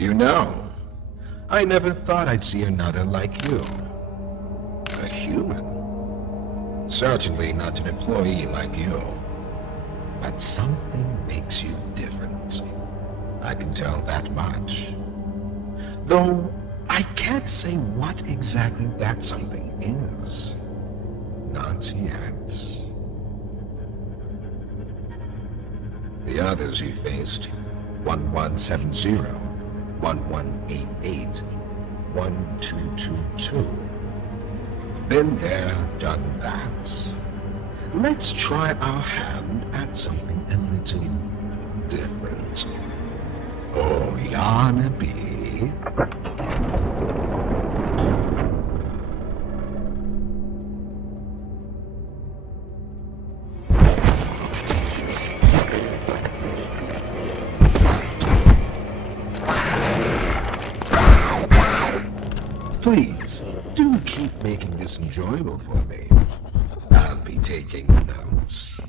You know, I never thought I'd see another like you. A human. Certainly not an employee like you. But something makes you different. I can tell that much. Though, I can't say what exactly that something is. Not yet. The others you faced, 1170, 1188, 1222. Been there, done that. Let's try our hand at something a little different. Oh, Yana B. Please, do keep making this enjoyable for me. I'll be taking notes.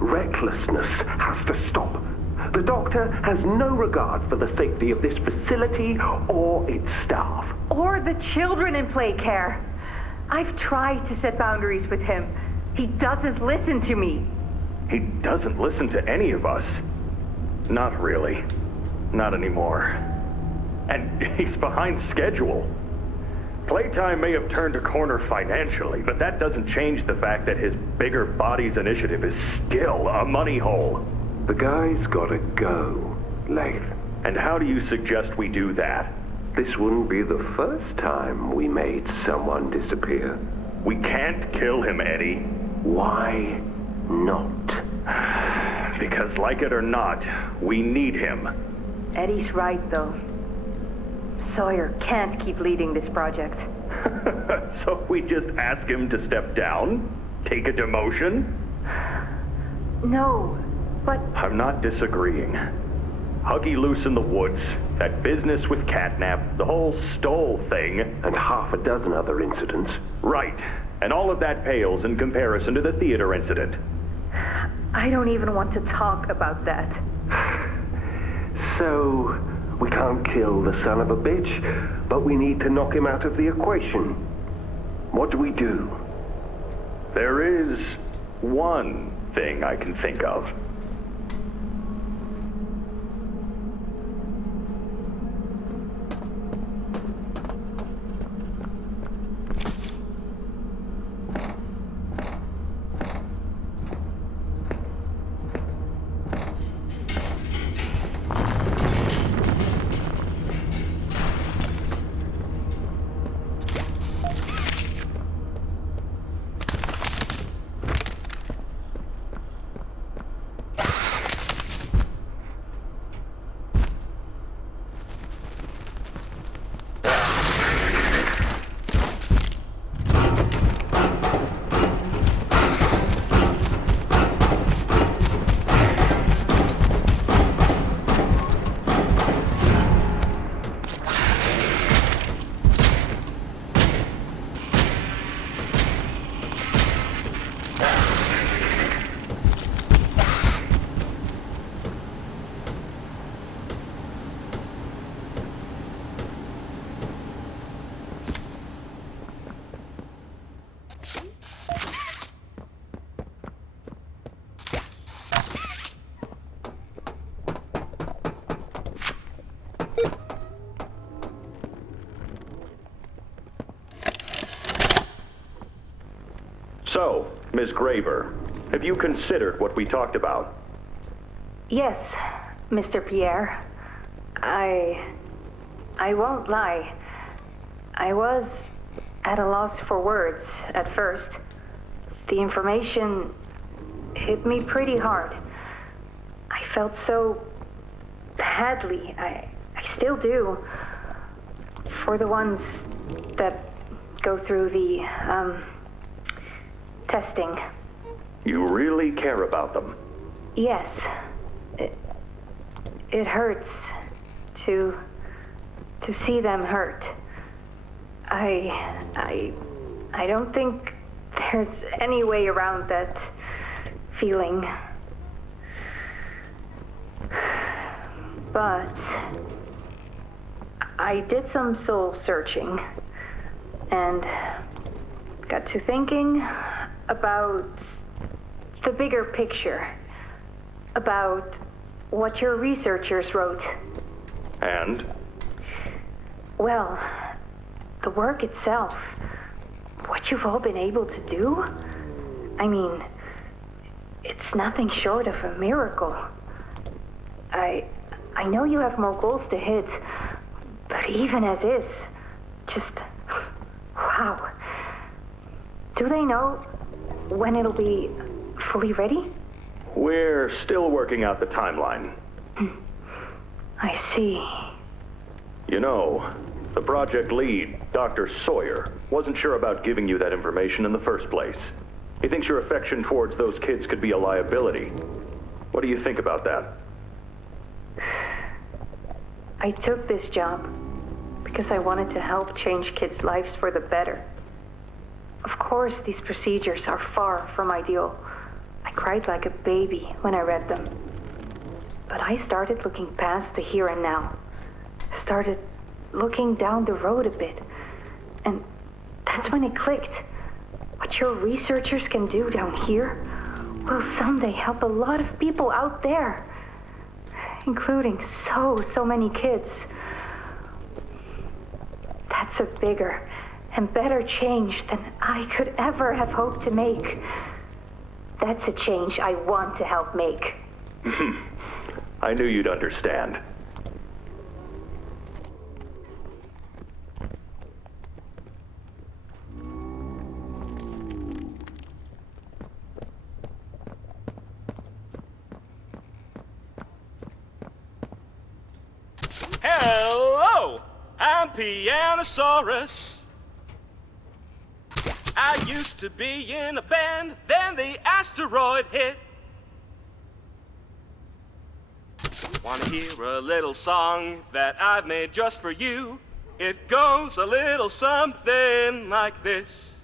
Recklessness has to stop. The doctor has no regard for the safety of this facility or its staff. Or the children in play care. I've tried to set boundaries with him. He doesn't listen to me. He doesn't listen to any of us. Not really. Not anymore. And he's behind schedule. Playtime may have turned a corner financially, but that doesn't change the fact that his bigger bodies initiative is still a money hole. The guy's gotta go, Lath. And how do you suggest we do that? This wouldn't be the first time we made someone disappear. We can't kill him, Eddie. Why not? Because like it or not, we need him. Eddie's right, though. Sawyer can't keep leading this project. So we just ask him to step down? Take a demotion? No, but... I'm not disagreeing. Huggy loose in the woods, that business with Catnap, the whole Stoll thing. And half a dozen other incidents. Right. And all of that pales in comparison to the theater incident. I don't even want to talk about that. So, we can't kill the son of a bitch, but we need to knock him out of the equation. What do we do? There is one thing I can think of. So, Miss Graver, have you considered what we talked about? Yes, Mr. Pierre. I won't lie. I was at a loss for words at first. The information hit me pretty hard. I felt so badly. I still do. For the ones that go through the, testing. You really care about them? Yes. It hurts to see them hurt. I don't think there's any way around that feeling. But I did some soul searching and got to thinking about the bigger picture, about what your researchers wrote. And? Well, the work itself, what you've all been able to do, I mean, it's nothing short of a miracle. I know you have more goals to hit, but even as is, just, wow. Do they know when it'll be fully ready? We're still working out the timeline. I see. You know, the project lead, Dr. Sawyer, wasn't sure about giving you that information in the first place. He thinks your affection towards those kids could be a liability. What do you think about that? I took this job because I wanted to help change kids' lives for the better. Of course, these procedures are far from ideal. I cried like a baby when I read them. But I started looking past the here and now. Started looking down the road a bit. And that's when it clicked. What your researchers can do down here will someday help a lot of people out there. Including so many kids. That's a bigger and better change than I could ever have hoped to make. That's a change I want to help make. I knew you'd understand. Hello, I'm Pianosaurus. I used to be in a band, then the asteroid hit. Wanna hear a little song that I've made just for you? It goes a little something like this.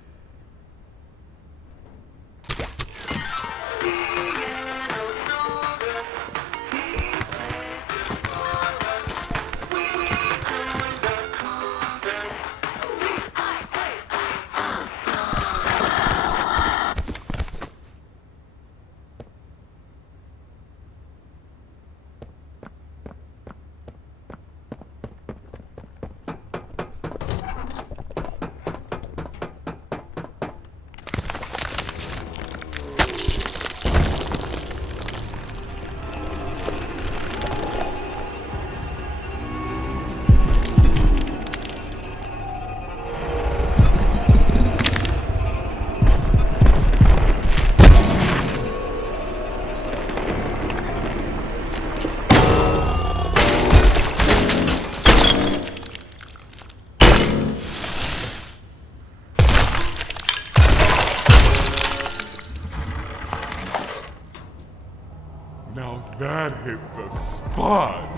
hit the spot.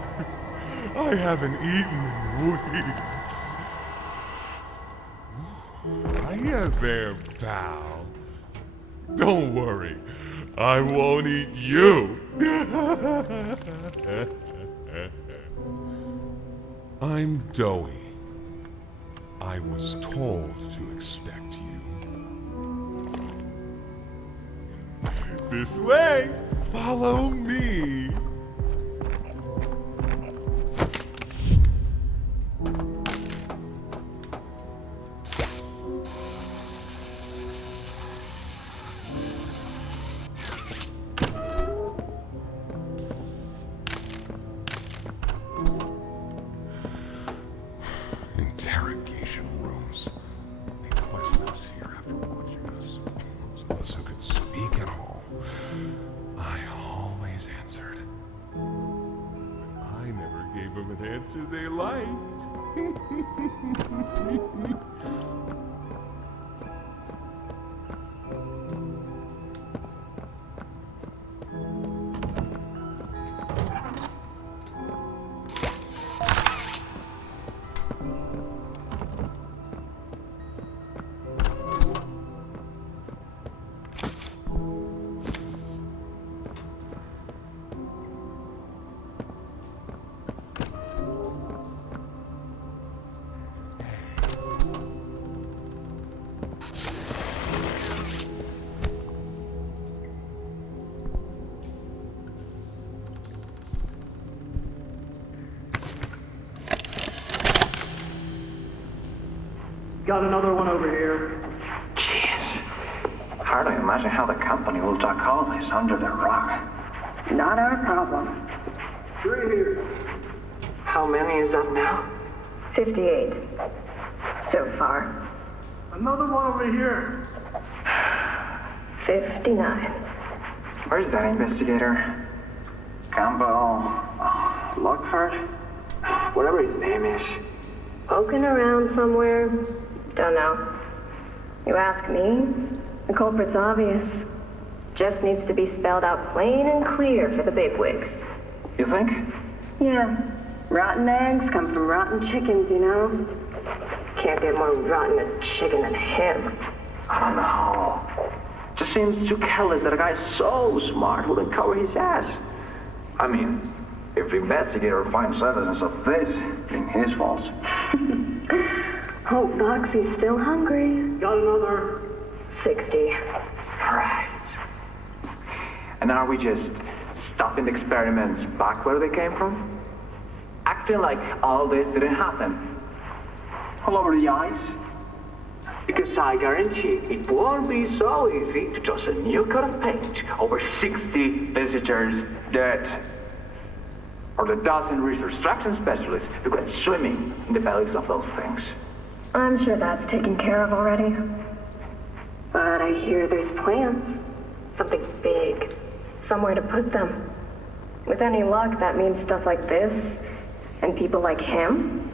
I haven't eaten in weeks. Hiya there, pal. Don't worry, I won't eat you. I'm Doughy. I was told to expect you. This way! Follow me! Interrogation rooms. They questioned us here after watching us. Those of us who could speak at all. I always answered. But I never gave them an answer they liked. Got another one over here. Jeez. Hard to imagine how the company will duck all this under the rug. Not our problem. 3 here. How many is that now? 58. So far. Another one over here. 59. Where's that investigator? Campbell... Lockford? Whatever his name is. Poking around somewhere? Don't know. You ask me? The culprit's obvious. Just needs to be spelled out plain and clear for the bigwigs. You think? Yeah. Rotten eggs come from rotten chickens, you know? Can't get more rotten a chicken than him. I don't know. Just seems too careless that a guy so smart wouldn't cover his ass. I mean, if the investigator finds evidence of this, it's his fault. Hope Foxy's still hungry. Got another. 60. Right. And are we just stopping the experiments back where they came from? Acting like all this didn't happen. All over the ice. Because I guarantee it won't be so easy To toss a new coat of paint over 60 visitors dead. Or the dozen research extraction specialists who went swimming in the bellies of those things. I'm sure that's taken care of already. But I hear there's plans. Something big. Somewhere to put them. With any luck, that means stuff like this, and people like him,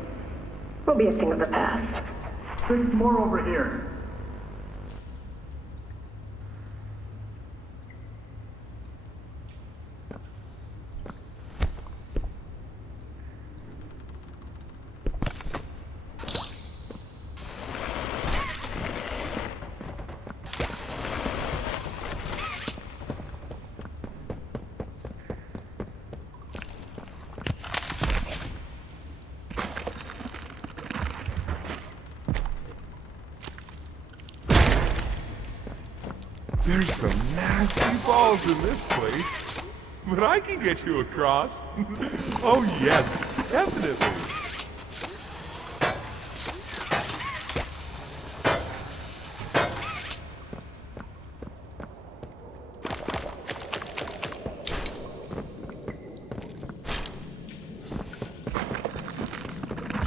will be a thing of the past. There's more over here. There's some nasty balls in this place. But I can get you across. Oh yes, definitely.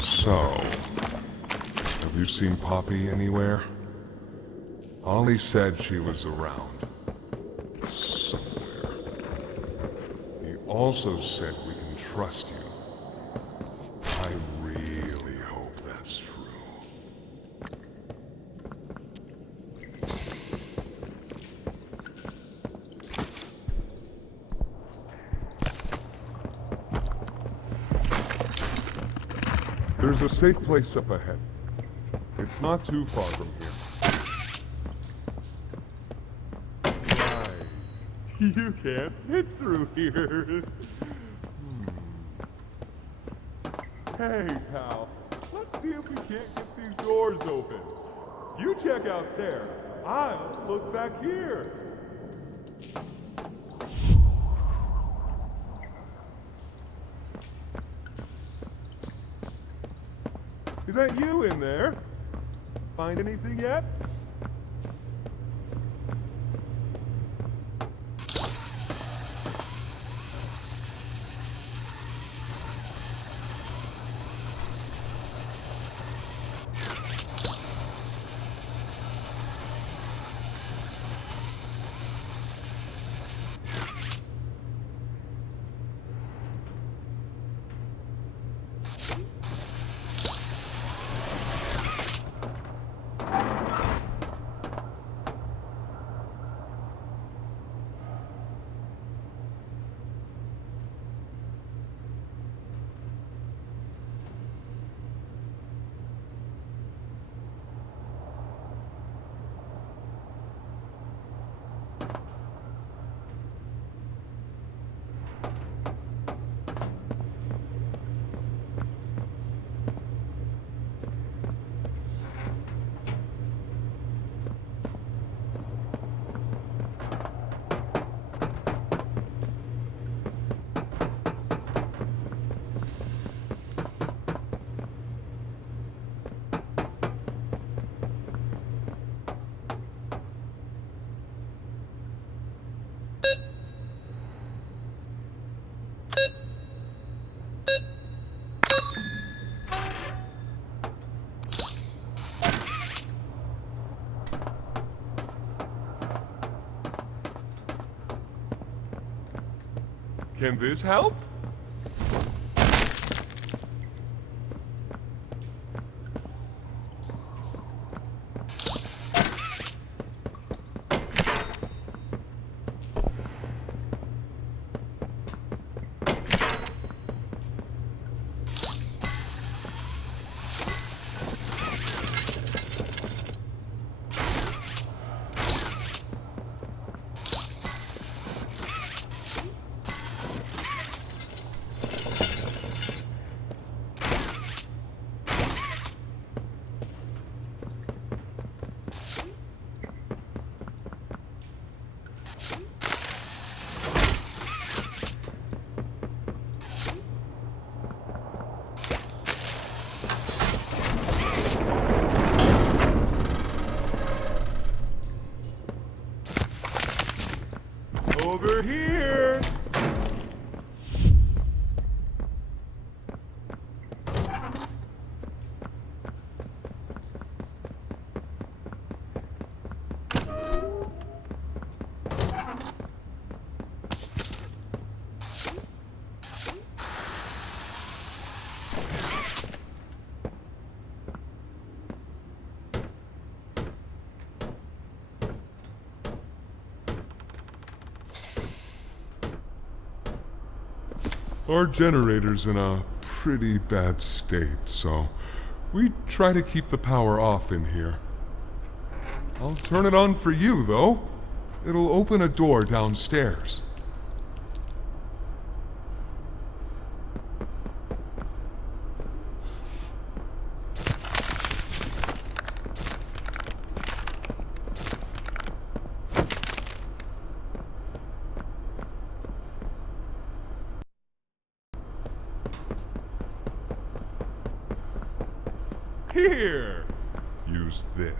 So, have you seen Poppy anywhere? Ollie said she was around. Somewhere. He also said we can trust you. I really hope that's true. There's a safe place up ahead. It's not too far from here. Right. You can't fit through here. Hey, pal. Let's see if we can't get these doors open. You check out there. I'll look back here. Is that you in there? Find anything yet? Can this help? Over here! Our generator's in a pretty bad state, so we try to keep the power off in here. I'll turn it on for you, though. It'll open a door downstairs. Here! Use this.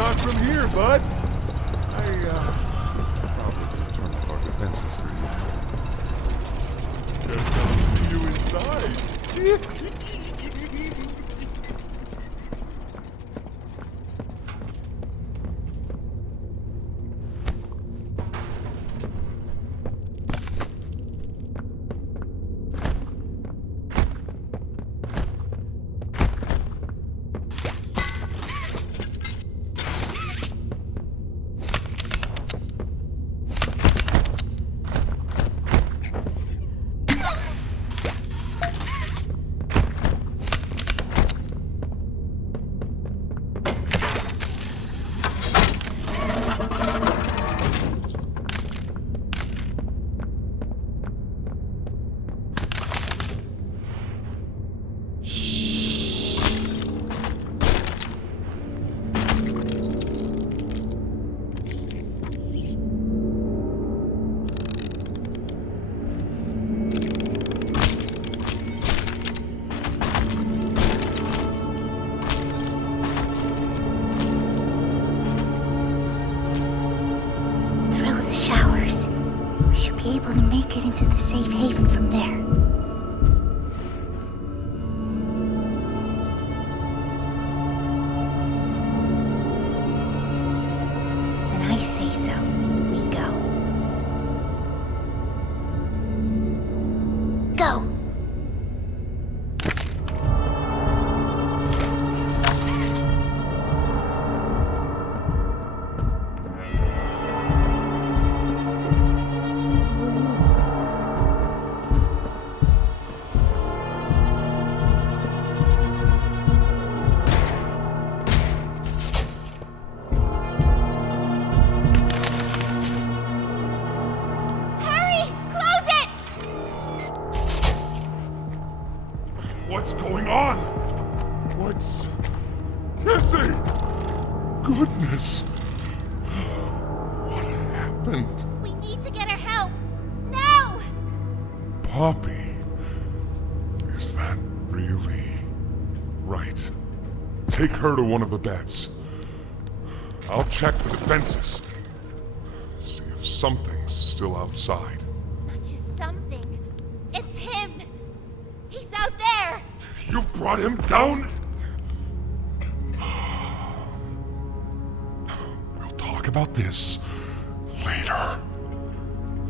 shot from here, bud. Probably could turn off our defenses for you. Guess I'll see you inside. Able to make it into the safe haven from there. When I say so, we go. Go! What's going on? What's... Cassie! Goodness! What happened? We need to get her help! Now! Poppy? Is that really... Right. Take her to one of the beds. I'll check the defenses. See if something's still outside. Not just something. It's him! He's out there! You brought him down? We'll talk about this later.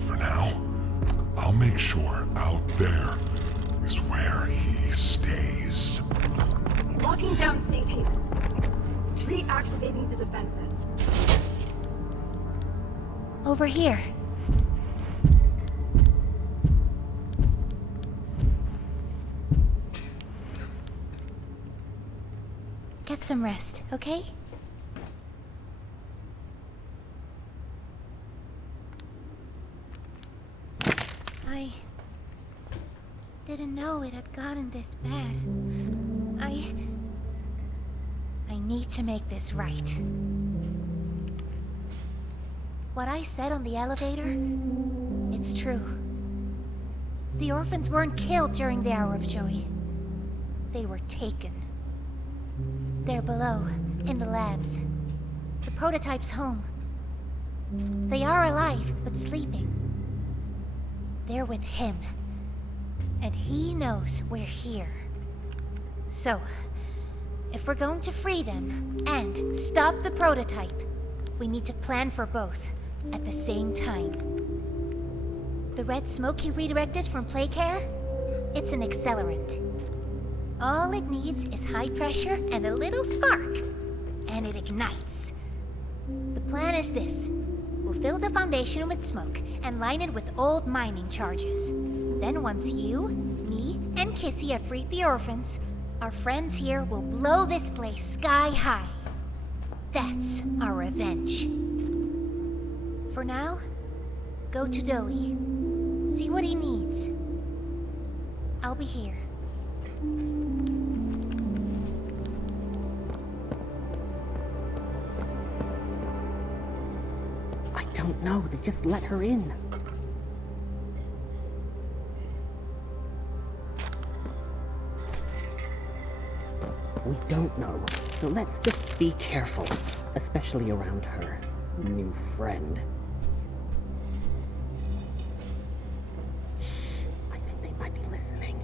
For now, I'll make sure out there is where he stays. Locking down safe haven. Reactivating the defenses. Over here. Get some rest, okay? I didn't know it had gotten this bad. I need to make this right. What I said on the elevator, it's true. The orphans weren't killed during the Hour of Joy. They were taken. They're below, in the labs. The prototype's home. They are alive, but sleeping. They're with him. And he knows we're here. So, if we're going to free them and stop the prototype, we need to plan for both at the same time. The red smoke he redirected from Playcare? It's an accelerant. All it needs is high pressure and a little spark, and it ignites. The plan is this. We'll fill the foundation with smoke and line it with old mining charges. Then once you, me, and Kissy have freed the orphans, our friends here will blow this place sky high. That's our revenge. For now, go to Doey. See what he needs. I'll be here. I don't know. They just let her in. We don't know, so let's just be careful. especially around her new friend. Shh, I think they might be listening.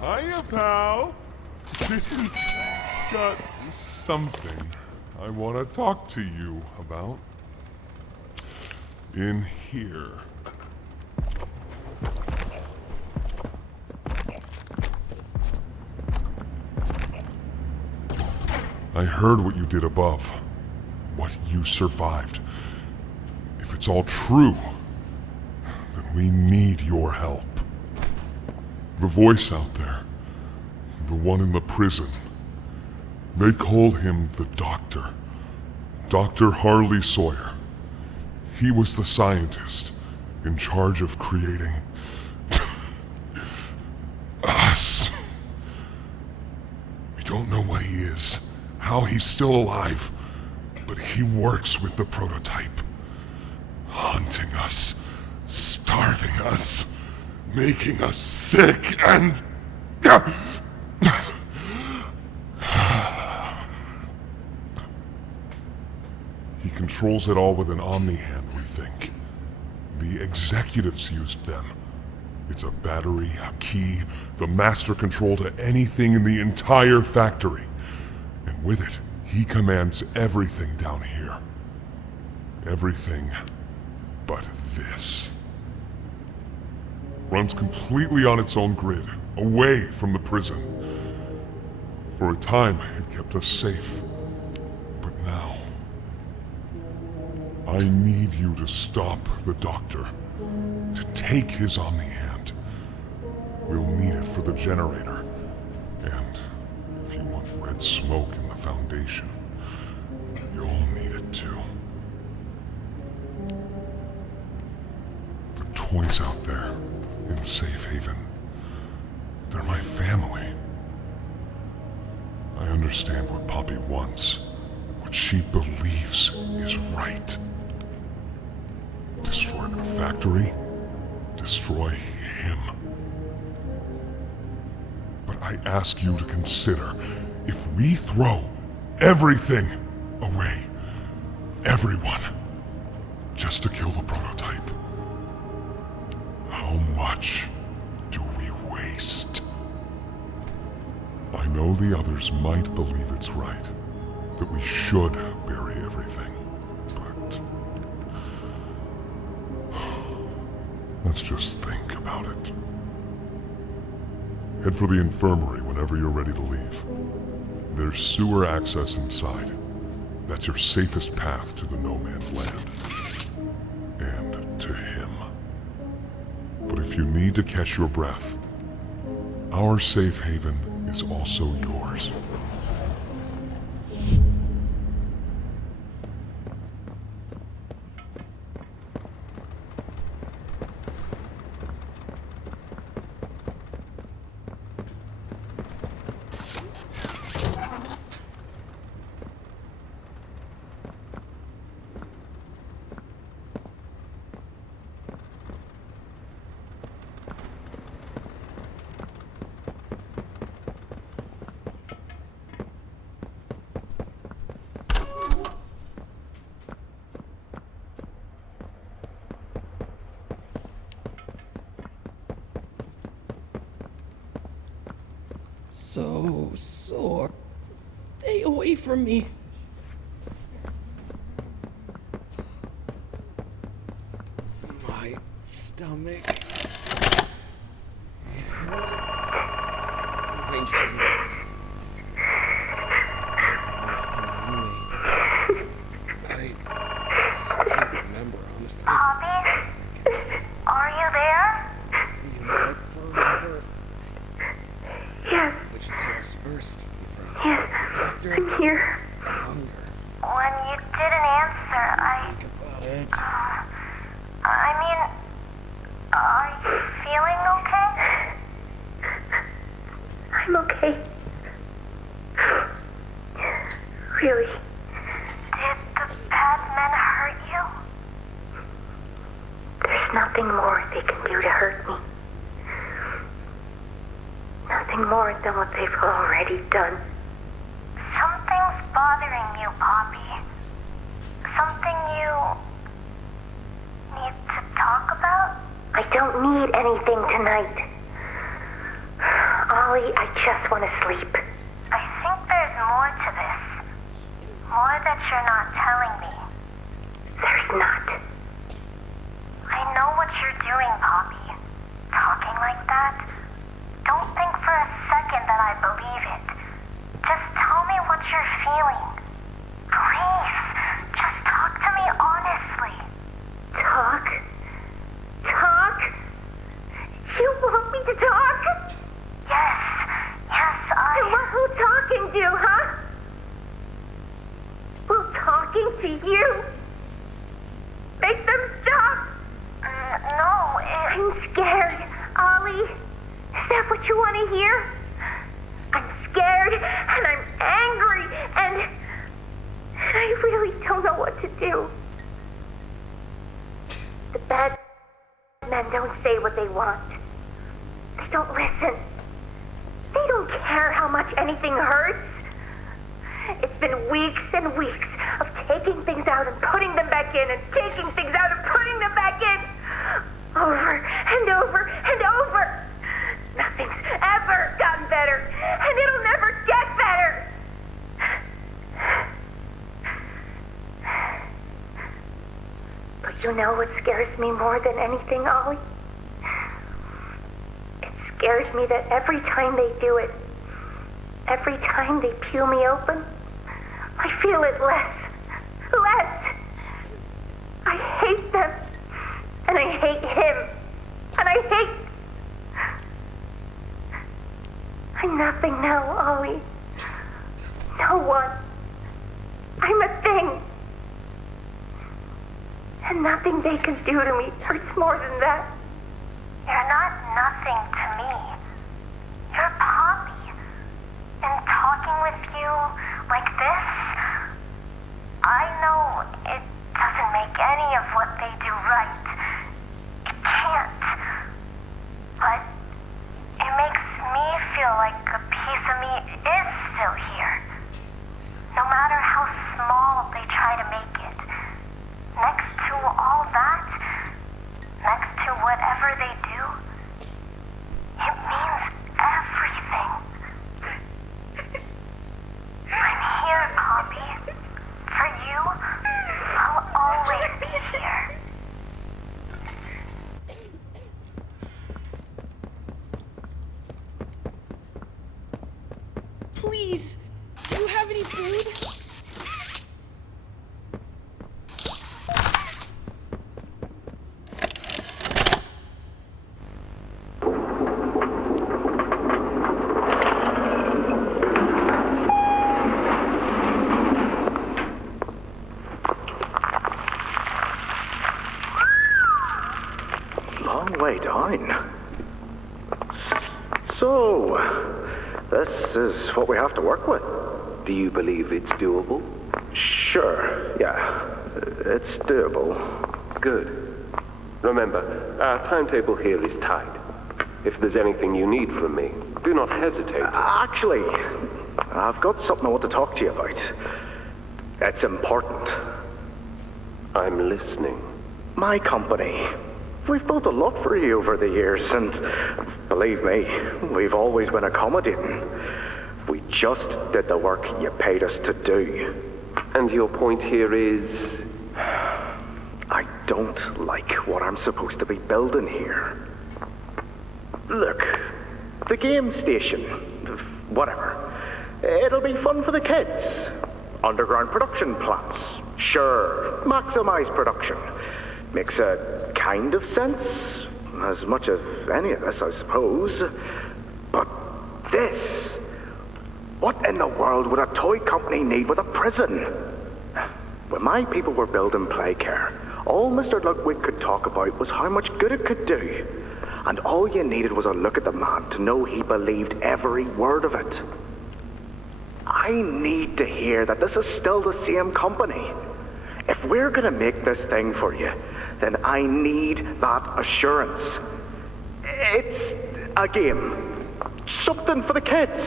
Hiya, pal. Got something I want to talk to you about. In here. I heard what you did above. What you survived. If it's all true, then we need your help. The voice out there, the one in the prison, they called him the Doctor. Dr. Harley Sawyer. He was the scientist in charge of creating us. We don't know what he is, how he's still alive, but he works with the prototype. Hunting us, starving us, making us sick and... He controls it all with an Omni-Hand, we think. The executives used them. It's a battery, a key, the master control to anything in the entire factory. And with it, he commands everything down here. Everything but this. Runs completely on its own grid, away from the prison. For a time, it kept us safe. But now... I need you to stop the Doctor. To take his Omni-Hand. We'll need it for the generator. And if you want red smoke in the Foundation, you'll need it too. The toys out there in Safe Haven, they're my family. I understand what Poppy wants, what she believes is right. Destroy the factory, destroy him. But I ask you to consider, if we throw everything away, everyone, just to kill the prototype, how much do we waste? I know the others might believe it's right, that we should bury everything, but... let's just think about it. Head for the infirmary whenever you're ready to leave. There's sewer access inside. That's your safest path to the No Man's Land. And to him. But if you need to catch your breath, our safe haven is also yours. So sore. Stay away from me. My stomach. It hurts. Mind you, when's the last time you ate? I can't remember, honestly. Poppy? Are you there? Feels like forever. when you didn't answer, Think about it. I mean, are you feeling okay? I'm okay. Really. Did the bad men hurt you? There's nothing more they can do to hurt me. Nothing more than what they've already done. Something's bothering you, Poppy. Something you need to talk about? I don't need anything tonight. Ollie, I just want to sleep. I think there's more to this. More that you're not telling me. There's not. I know what you're doing, Poppy. Talking like that. Don't think for a second that I believe it. Just tell me what you're feeling. Please, just talk to me honestly. Talk? Talk? You want me to talk? Yes, And what will talking do, huh? Will talking to you make them stop? No, I'm scared, Ollie. Is that what you want to hear? I'm scared, and I'm angry, and I really don't know what to do. The bad men don't say what they want. They don't listen. They don't care how much anything hurts. It's been weeks and weeks of taking things out and putting them back in, and taking things out and putting them back in. Over and over and over. Nothing's ever gotten better, and it'll never get better. But you know what scares me more than anything, Ollie? It scares me that every time they do it, every time they peel me open, I feel it less. Less. I hate them. And I hate him. And I hate... I'm nothing now, Ollie. No one. I'm a thing. And nothing they can do to me hurts more than that. you're not nothing to me. You're Poppy. And talking with you like this, I know it doesn't make any of what they do right. It can't. But it makes me feel like a piece of me is still here. No matter how small they try to make it. Next to all that, next to whatever they do, it means everything. I'm here, Poppy. For you, I'll always be here. Please, do you have any food? Long way down. So, this is what we have to work with. Do you believe it's doable? Sure, yeah. It's doable. Good. Remember, our timetable here is tight. If there's anything you need from me, do not hesitate. Actually, I've got something I want to talk to you about. It's important. I'm listening. My company. We've built a lot for you over the years, and believe me, we've always been accommodating. We just did the work you paid us to do. And your point here is? I don't like what I'm supposed to be building here. Look, the game station, whatever. It'll be fun for the kids. Underground production plants. Sure, maximize production. Makes a kind of sense. As much as any of us, I suppose. But this... What in the world would a toy company need with a prison? When my people were building Playcare, all Mr. Ludwig could talk about was how much good it could do. And all you needed was a look at the man to know he believed every word of it. I need to hear that this is still the same company. If we're gonna make this thing for you, then I need that assurance. It's a game. Something for the kids.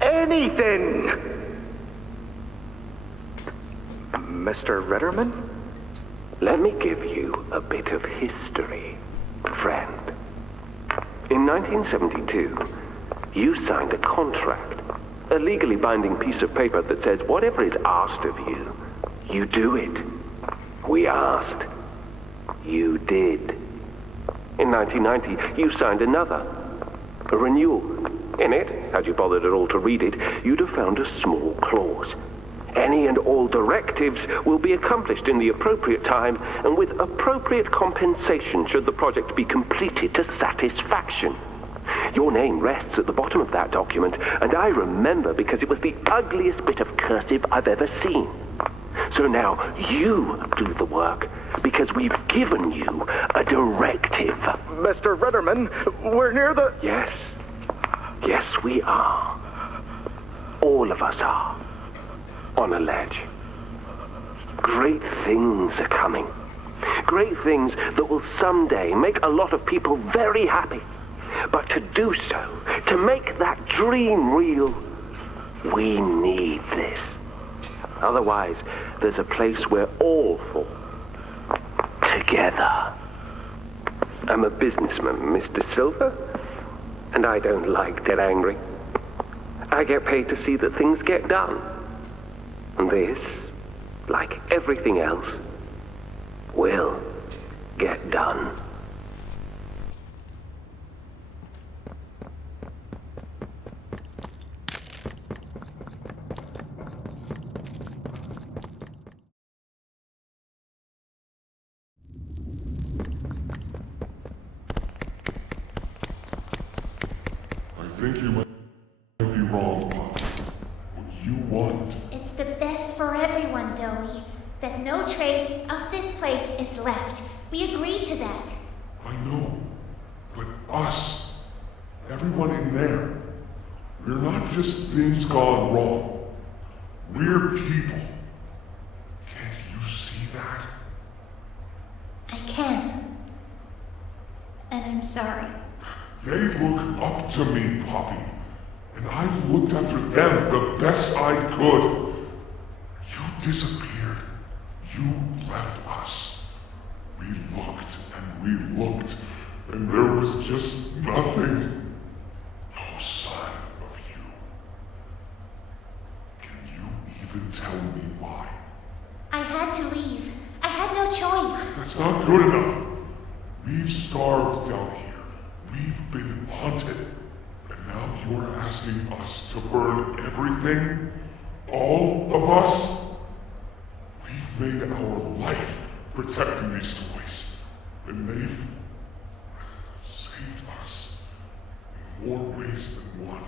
Anything. Mr. Ritterman? Let me give you a bit of history, friend. In 1972, you signed a contract, a legally binding piece of paper that says whatever is asked of you, you do it. We asked. You did. In 1990, you signed another, a renewal. In it, had you bothered at all to read it, you'd have found a small clause. Any and all directives will be accomplished in the appropriate time and with appropriate compensation should the project be completed to satisfaction. Your name rests at the bottom of that document, and I remember because it was the ugliest bit of cursive I've ever seen. So now you do the work, because we've given you a directive. Mr. Ritterman, we're near the... Yes. Yes, we are. All of us are. On a ledge. Great things are coming. Great things that will someday make a lot of people very happy. But to do so, to make that dream real, we need this. Otherwise, there's a place we're all for. Together. I'm a businessman, Mr. Silver, and I don't like to get angry. I get paid to see that things get done. And this, like everything else, will get done. I think you might be wrong, Pop. What you want... It's the best for everyone, Dowie. That no trace of this place is left. We agreed to that. I know. But us, everyone in there, we're not just things gone wrong. We're people. Can't you see that? I can. And I'm sorry. They look up to me, Poppy. And I've looked after them the best I could. You disappeared. You left us. We looked and we looked, and there was just nothing. No sign of you. Can you even tell me why? I had to leave. I had no choice. That's not good enough. We've starved down here. We've been hunted. And now you're asking us to burn everything? All of us? We've made our life protecting these toys. And they've saved us in more ways than one.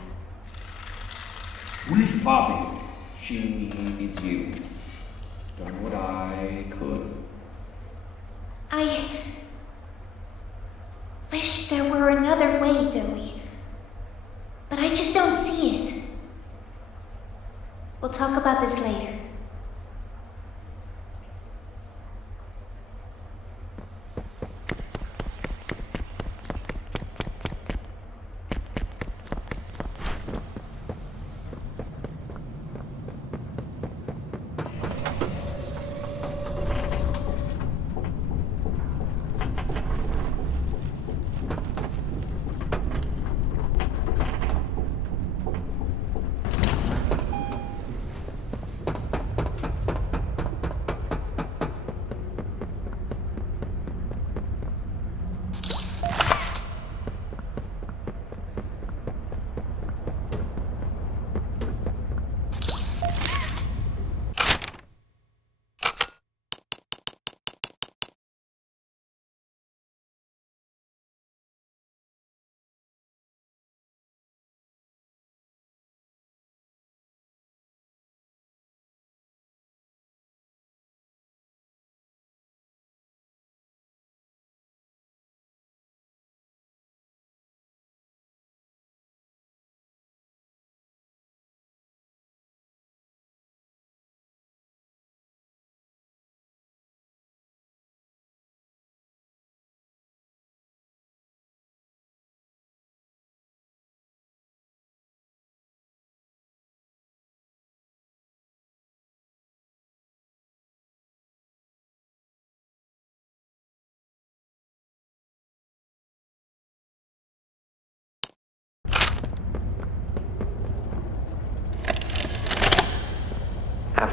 We, Poppy, she needs you. Done what I could. I wish there were another way, Dowie. But I just don't see it. We'll talk about this later.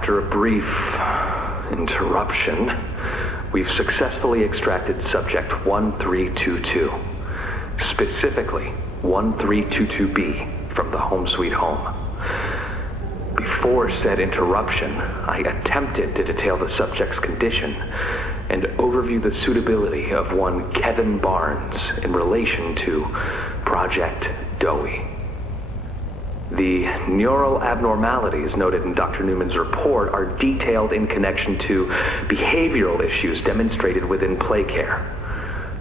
After a brief interruption, we've successfully extracted subject 1322, specifically 1322B from the Home Sweet Home. Before said interruption, I attempted to detail the subject's condition and overview the suitability of one Kevin Barnes in relation to Project Dowie. The neural abnormalities noted in Dr. Newman's report are detailed in connection to behavioral issues demonstrated within play care.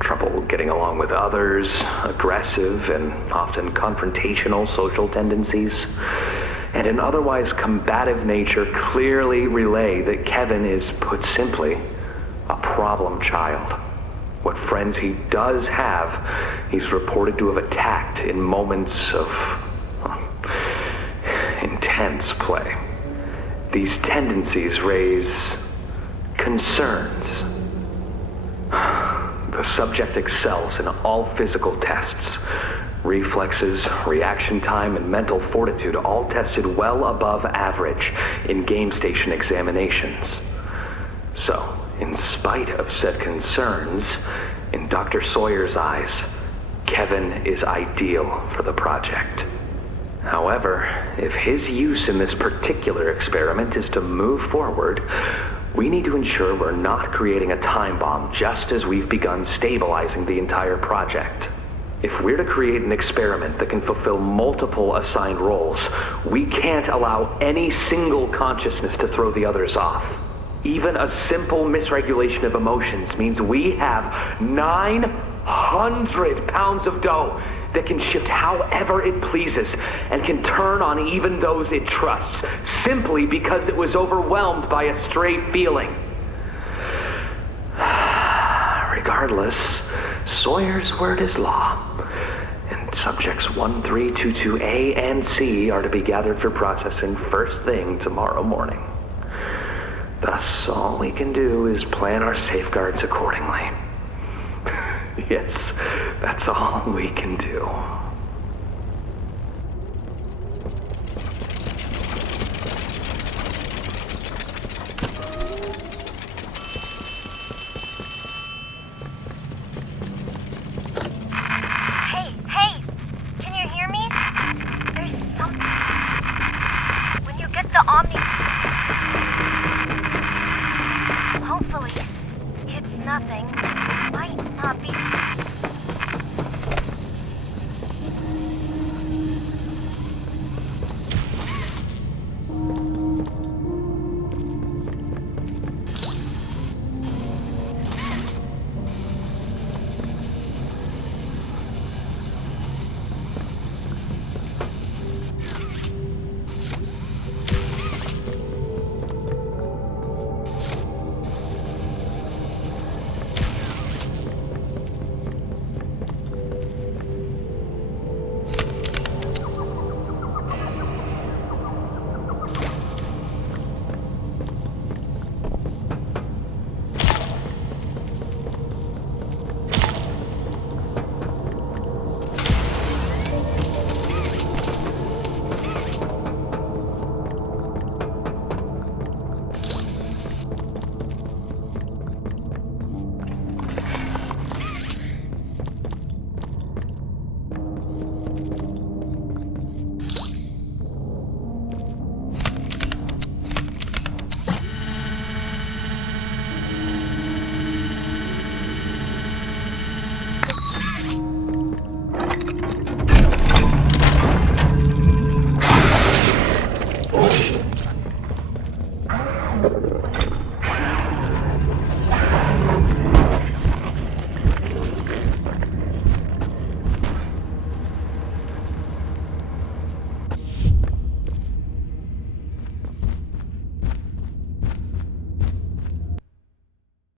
Trouble getting along with others, aggressive and often confrontational social tendencies, and an otherwise combative nature clearly relay that Kevin is, put simply, a problem child. What friends he does have, he's reported to have attacked in moments of intense play. These tendencies raise concerns. The subject excels in all physical tests. Reflexes, reaction time, and mental fortitude all tested well above average in game station examinations. So, in spite of said concerns, in Dr. Sawyer's eyes, Kevin is ideal for the project. However, if his use in this particular experiment is to move forward, we need to ensure we're not creating a time bomb just as we've begun stabilizing the entire project. If we're to create an experiment that can fulfill multiple assigned roles, we can't allow any single consciousness to throw the others off. Even a simple misregulation of emotions means we have 900 pounds of dough that can shift however it pleases and can turn on even those it trusts, simply because it was overwhelmed by a stray feeling. Regardless, Sawyer's word is law, and subjects 1322A and C are to be gathered for processing first thing tomorrow morning. Thus, all we can do is plan our safeguards accordingly. Yes, that's all we can do. Hey, can you hear me? There's something. When you get the Omni... Hopefully, it's nothing.